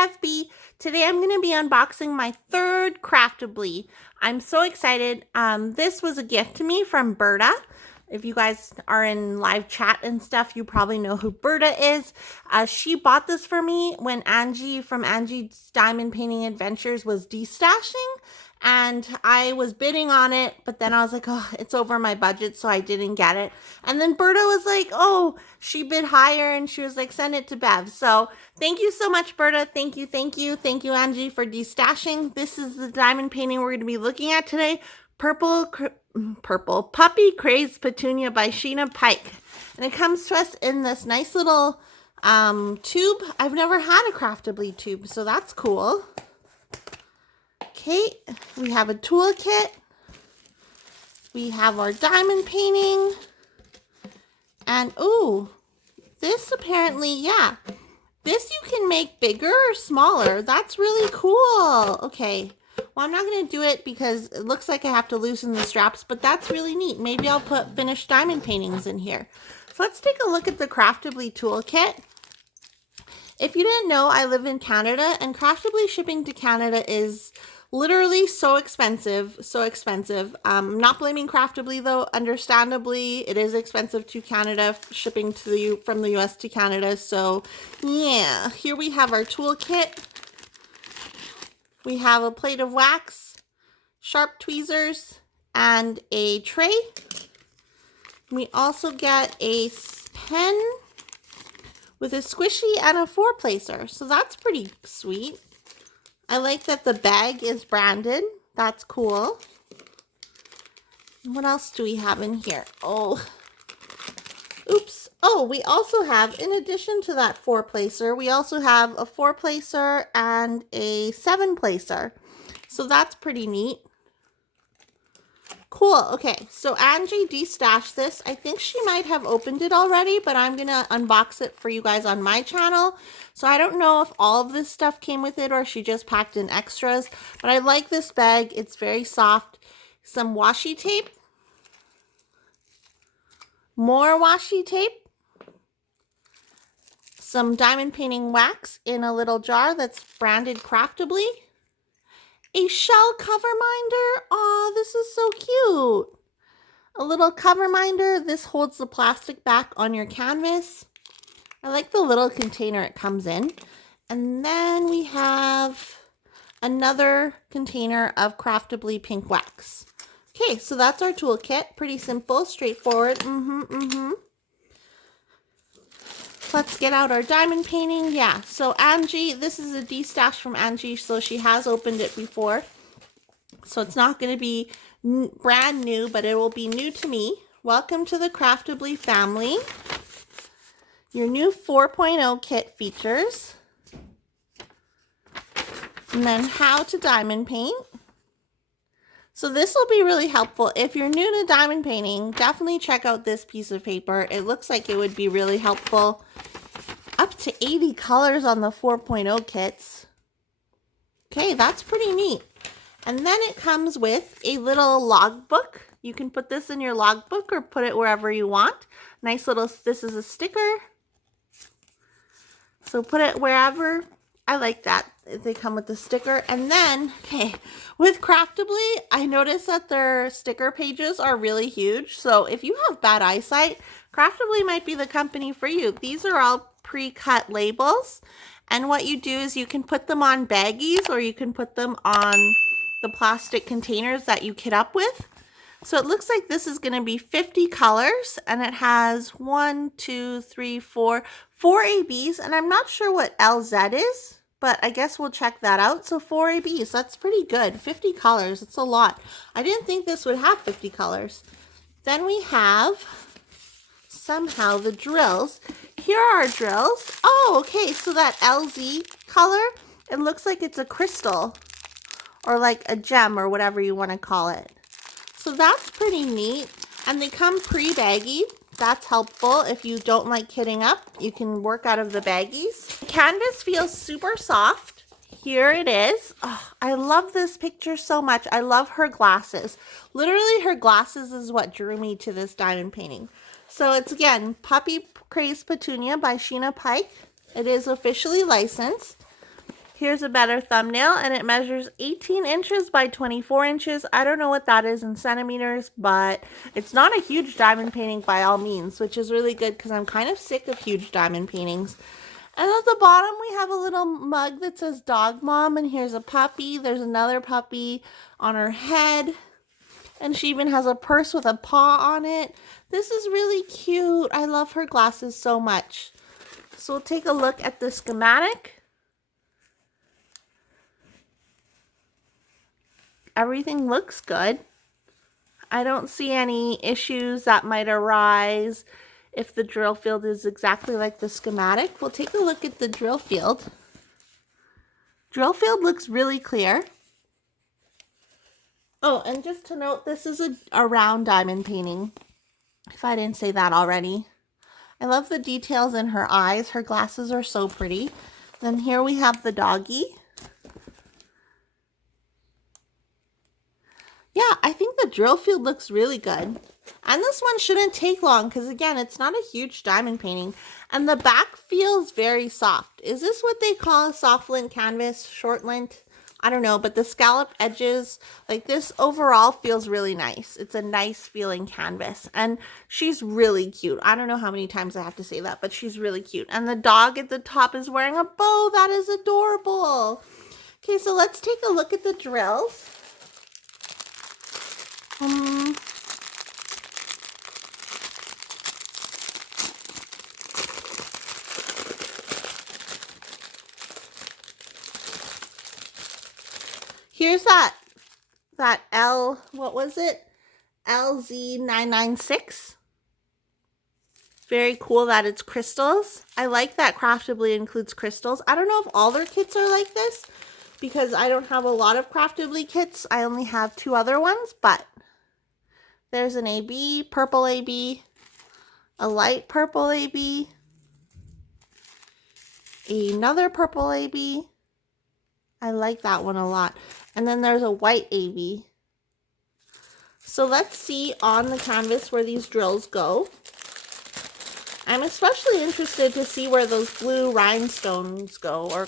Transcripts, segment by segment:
BevB. Today I'm going to be unboxing my third Craftibly. I'm so excited. This was a gift to me from Berta. If you guys are in live chat and stuff, you probably know who Berta is. She bought this for me when Angie from Angie's Diamond Painting Adventures was destashing. And I was bidding on it, but then I was like, oh, it's over my budget, so I didn't get it. And then Berta was like, oh, she bid higher, and she was like, send it to Bev. So thank you so much, Berta. Thank you, thank you. Thank you, Angie, for destashing. This is the diamond painting we're going to be looking at today. Purple Puppy Crazed Petunia by Sheena Pike. And it comes to us in this nice little tube. I've never had a Craftibly tube, so that's cool. Okay, we have a toolkit. We have our diamond painting. And, ooh, this apparently, yeah. This you can make bigger or smaller. That's really cool. Okay, well, I'm not going to do it because it looks like I have to loosen the straps, but that's really neat. Maybe I'll put finished diamond paintings in here. So let's take a look at the Craftibly toolkit. If you didn't know, I live in Canada, and Craftibly shipping to Canada is literally so expensive, so expensive. I'm not blaming Craftibly though. Understandably, it is expensive to Canada, shipping to from the US to Canada. So yeah, here we have our toolkit. We have a plate of wax, sharp tweezers, and a tray. We also get a pen with a squishy and a four placer. So that's pretty sweet. I like that the bag is branded. That's cool. What else do we have in here? Oh, oops. Oh, we also have, in addition to that four placer, we also have a four placer and a seven placer. So that's pretty neat. Cool. Okay, so Angie destashed this. I think she might have opened it already, but I'm going to unbox it for you guys on my channel. So I don't know if all of this stuff came with it or she just packed in extras, but I like this bag. It's very soft. Some washi tape. More washi tape. Some diamond painting wax in a little jar that's branded Craftibly. A shell cover minder. Oh, this is so cute. A little cover minder. This holds the plastic back on your canvas. I like the little container it comes in. And then we have another container of Craftibly pink wax. Okay, so that's our toolkit. Pretty simple, straightforward. Let's get out our diamond painting. Yeah, so Angie, this is a destash from Angie, so she has opened it before. So it's not going to be brand new, but it will be new to me. Welcome to the Craftibly family. Your new 4.0 kit features. And then how to diamond paint. So this will be really helpful. If you're new to diamond painting, definitely check out this piece of paper. It looks like it would be really helpful. Up to 80 colors on the 4.0 kits. Okay, that's pretty neat. And then it comes with a little logbook. You can put this in your logbook or put it wherever you want. Nice little, this is a sticker. So put it wherever. I like that. They come with the sticker. And then, okay, with Craftibly, I noticed that their sticker pages are really huge. So if you have bad eyesight, Craftibly might be the company for you. These are all pre-cut labels. And what you do is you can put them on baggies or you can put them on the plastic containers that you kit up with. So it looks like this is going to be 50 colors, and it has 4 ABs, and I'm not sure what LZ is, but I guess we'll check that out. So 4 ABs, that's pretty good. 50 colors, it's a lot. I didn't think this would have 50 colors. Then we have somehow the drills. Here are our drills. Oh, okay, so that LZ color, it looks like it's a crystal or like a gem or whatever you want to call it. So that's pretty neat. And they come pre-baggy. That's helpful. If you don't like kitting up, you can work out of the baggies. The canvas feels super soft. Here it is. Oh, I love this picture so much. I love her glasses. Literally, her glasses is what drew me to this diamond painting. So it's, again, Puppy Crazed Petunia by Sheena Pike. It is officially licensed. Here's a better thumbnail, and it measures 18 inches by 24 inches. I don't know what that is in centimeters, but it's not a huge diamond painting by all means, which is really good because I'm kind of sick of huge diamond paintings. And at the bottom, we have a little mug that says Dog Mom, and here's a puppy. There's another puppy on her head, and she even has a purse with a paw on it. This is really cute. I love her glasses so much. So we'll take a look at the schematic. Everything looks good. I don't see any issues that might arise if the drill field is exactly like the schematic. We'll take a look at the drill field. Drill field looks really clear. Oh, and just to note, this is a round diamond painting, if I didn't say that already. I love the details in her eyes. Her glasses are so pretty. Then here we have the doggy. Yeah, I think the drill field looks really good. And this one shouldn't take long because, again, it's not a huge diamond painting. And the back feels very soft. Is this what they call a soft lint canvas? Short lint? I don't know, but the scallop edges, like this overall feels really nice. It's a nice feeling canvas. And she's really cute. I don't know how many times I have to say that, but she's really cute. And the dog at the top is wearing a bow. That is adorable. Okay, so let's take a look at the drills. Here's that L, what was it? LZ996. Very cool that it's crystals. I like that Craftibly includes crystals. I don't know if all their kits are like this because I don't have a lot of Craftibly kits. I only have 2 other ones, but there's an AB, purple AB, a light purple AB, another purple AB. I like that one a lot. And then there's a white AB. So let's see on the canvas where these drills go. I'm especially interested to see where those blue rhinestones go, or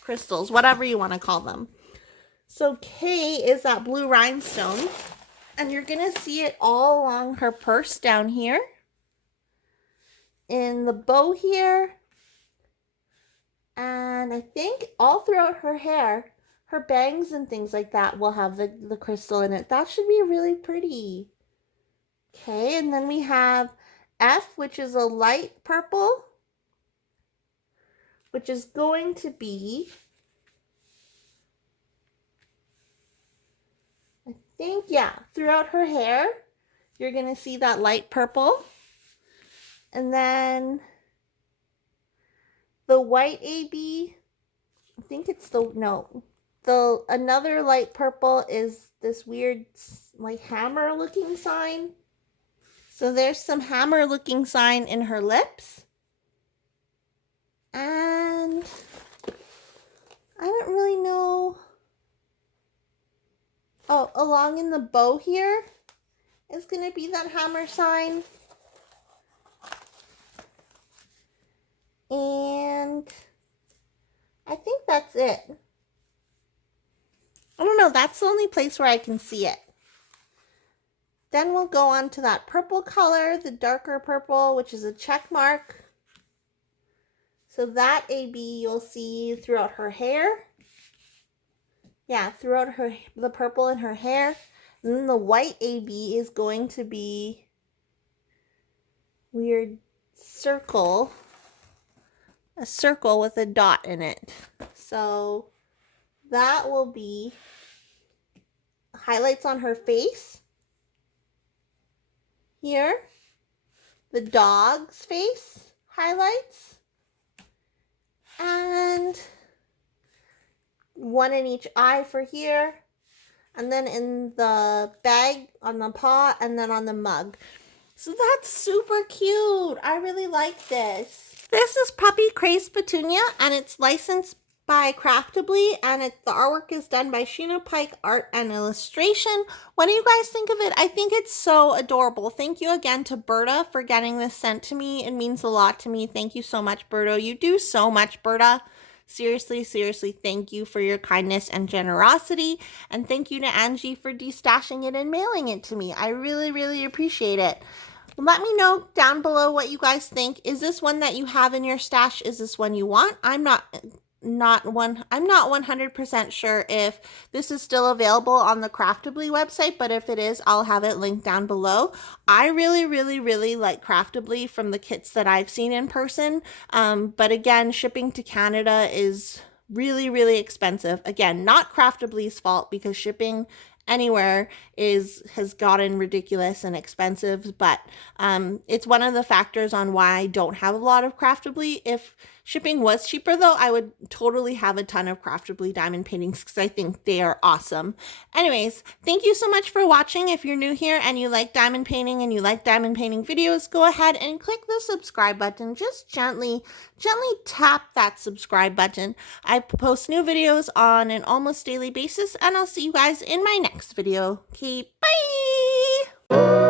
crystals, whatever you want to call them. So K is that blue rhinestone, and you're going to see it all along her purse down here, in the bow here, and I think all throughout her hair. Her bangs and things like that will have the crystal in it. That should be really pretty. Okay, and then we have F, which is a light purple, which is going to be, I think, yeah, throughout her hair, you're going to see that light purple. And then the white AB, I think it's another light purple is this weird, like, hammer looking sign. So there's some hammer looking sign in her lips. And I don't really know. Oh, along in the bow here is going to be that hammer sign. And I think that's it. I don't know, that's the only place where I can see it. Then we'll go on to that purple color, the darker purple, which is a check mark. So that AB you'll see throughout her hair. Yeah, throughout the purple in her hair. And then the white AB is going to be weird circle. A circle with a dot in it. So that will be highlights on her face. Here. The dog's face highlights. And one in each eye for here. And then in the bag on the paw and then on the mug. So that's super cute. I really like this. This is Puppy Crazed Petunia, and it's licensed by Craftibly, and the artwork is done by Sheena, Pike Art and Illustration. What do you guys think of it? I think it's so adorable. Thank you again to Berta for getting this sent to me. It means a lot to me. Thank you so much, Berto. You do so much, Berta. Seriously, seriously, thank you for your kindness and generosity. And thank you to Angie for destashing it and mailing it to me. I really, really appreciate it. Let me know down below what you guys think. Is this one that you have in your stash? Is this one you want? I'm not 100% sure if this is still available on the Craftibly website, but if it is, I'll have it linked down below. I really, really, really like Craftibly from the kits that I've seen in person. But again, shipping to Canada is really, really expensive. Again, not Craftibly's fault because shipping anywhere has gotten ridiculous and expensive, but it's one of the factors on why I don't have a lot of Craftibly. If shipping was cheaper though, I would totally have a ton of Craftibly diamond paintings because I think they are awesome. Anyways, thank you so much for watching. If you're new here and you like diamond painting and you like diamond painting videos, go ahead and click the subscribe button. Just gently tap that subscribe button. I post new videos on an almost daily basis, and I'll see you guys in my next video. Okay, bye!